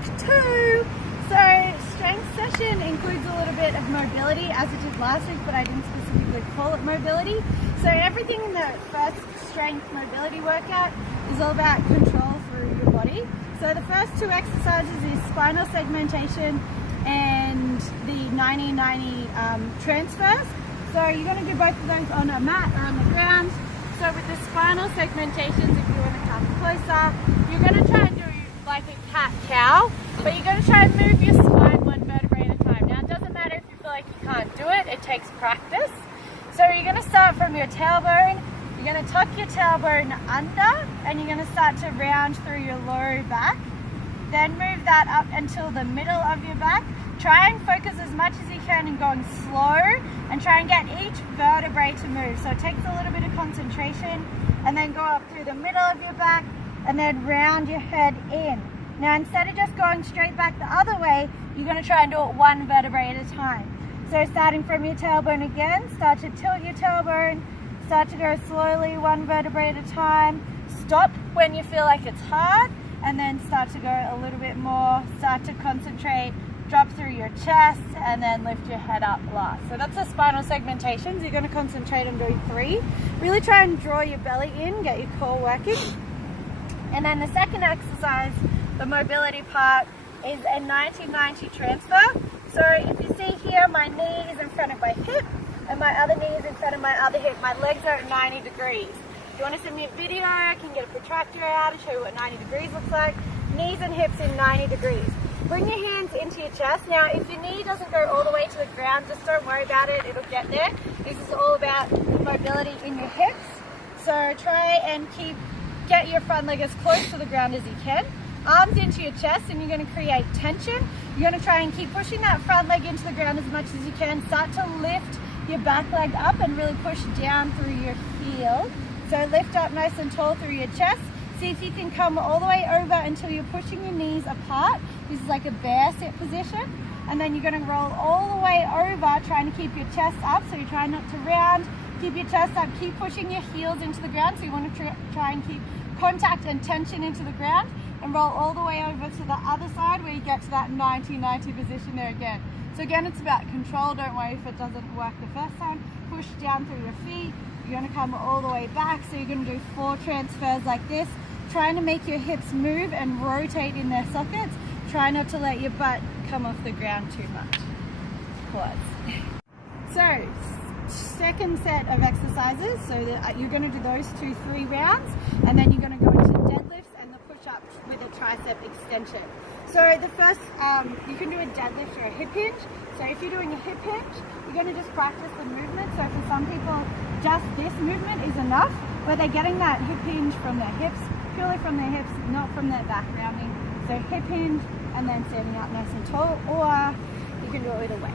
week 2. So strength session includes a little bit of mobility as it did last week, but I didn't specifically call it mobility. So everything in the first strength mobility workout is all about control through your body. So the first 2 exercises is spinal segmentation and the 90-90 transfers. So you're going to do both of those on a mat or on the ground. So with the spinal segmentations, if you want to come closer, you're going to try and do like a cat-cow, but you're going to try and move your spine 1 vertebrae at a time. Now it doesn't matter if you feel like you can't do it, it takes practice. So you're going to start from your tailbone, you're going to tuck your tailbone under, and you're going to start to round through your low back. Then move that up until the middle of your back. Try and focus as much as you can in going slow and try and get each vertebrae to move. So it takes a little bit of concentration, and then go up through the middle of your back and then round your head in. Now instead of just going straight back the other way, you're going to try and do it 1 vertebrae at a time. So starting from your tailbone again, start to tilt your tailbone, start to go slowly 1 vertebrae at a time. Stop when you feel like it's hard, and then start to go a little bit more, start to concentrate, drop through your chest, and then lift your head up last. So that's the spinal segmentations. You're going to concentrate on doing 3. Really try and draw your belly in, get your core working. And then the second exercise, the mobility part, is a 90-90 transfer. So if you see here, my knee is in front of my hip, and my other knee is in front of my other hip. My legs are at 90 degrees. If you want to send me a video, I can get a protractor out and show you what 90 degrees looks like. Knees and hips in 90 degrees. Bring your hands into your chest. Now, if your knee doesn't go all the way to the ground, just don't worry about it, it'll get there. This is all about mobility in your hips. So try and get your front leg as close to the ground as you can. Arms into your chest, and you're going to create tension. You're going to try and keep pushing that front leg into the ground as much as you can. Start to lift your back leg up and really push down through your heel. So lift up nice and tall through your chest. See if you can come all the way over until you're pushing your knees apart. This is like a bear sit position. And then you're going to roll all the way over, trying to keep your chest up. So you're trying not to round. Keep your chest up. Keep pushing your heels into the ground. So you want to try and keep contact and tension into the ground. And roll all the way over to the other side where you get to that 90-90 position there again. So again, it's about control. Don't worry if it doesn't work the first time. Push down through your feet. You're going to come all the way back. So you're going to do 4 transfers like this. Trying to make your hips move and rotate in their sockets. Try not to let your butt come off the ground too much. Pause. So, second set of exercises. So you're going to do those 2-3 rounds, and then you're going to go into deadlifts and the push-ups with a tricep extension. So the first, you can do a deadlift or a hip hinge. So if you're doing a hip hinge, you're going to just practice the movement. So for some people, just this movement is enough, but they're getting that hip hinge from their hips, purely from their hips, not from their back rounding. So hip hinge and then standing up nice and tall, or you can do it with a weight.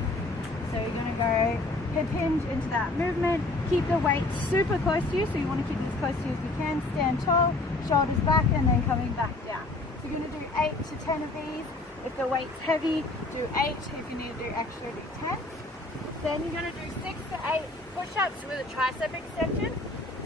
So you're going to go hip hinge into that movement. Keep the weight super close to you, so you want to keep it as close to you as you can. Stand tall, shoulders back, and then coming back down. So you're going to do 8 to 10 of these. If the weight's heavy, do 8. If you need to do extra, do 10. Then you're going to do 6 to 8 push-ups with a tricep extension.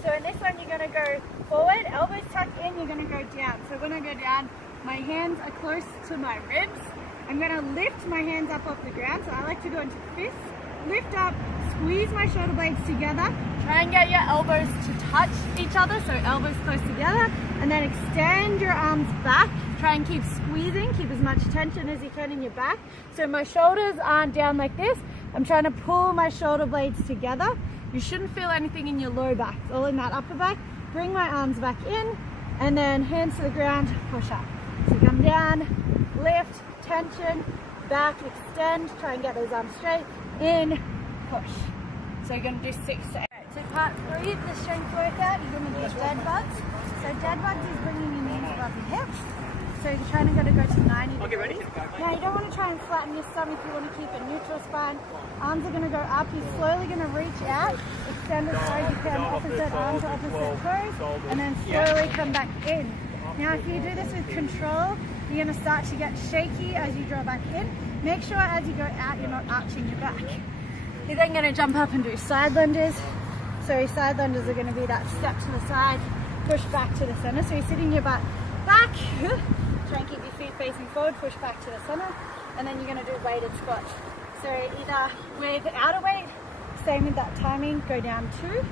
So in this one, you're going to go forward, elbows tucked in, you're going to go down. So when I go down, my hands are close to my ribs. I'm going to lift my hands up off the ground. So I like to go into fists. Lift up, squeeze my shoulder blades together. Try and get your elbows to touch each other, so elbows close together. And then extend your arms back. Try and keep squeezing, keep as much tension as you can in your back. So my shoulders aren't down like this. I'm trying to pull my shoulder blades together. You shouldn't feel anything in your low back, it's all in that upper back. Bring my arms back in, and then hands to the ground, push up. So come down, lift, tension, back, extend, try and get those arms straight, in, push. So you're going to do 6 to 8. So part 3 of the strength workout, you're going to do Deadbugs. So Deadbugs is bringing your knees above your hips. So you're trying to go to 90 degrees. Okay, ready? Now you don't want to try and flatten your stomach, you want to keep a neutral spine. Arms are going to go up, you're slowly going to reach out, extend as far as you can, opposite arm to opposite toes, and then slowly come back in. Now if you do this with control, you're going to start to get shaky as you draw back in. Make sure as you go out, you're not arching your back. You're then going to jump up and do side lunges. So your side lunges are going to be that step to the side, push back to the center. So you're sitting your butt back. Try and keep your feet facing forward, push back to the center, and then you're going to do weighted squats. So either without a weight, same with that timing, go down 2,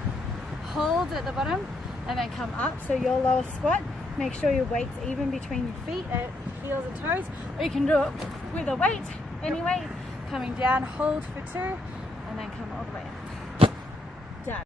hold at the bottom, and then come up. So your lower squat, make sure your weight's even between your feet, heels and toes, or you can do it with a weight, any weight, coming down, hold for 2, and then come all the way up.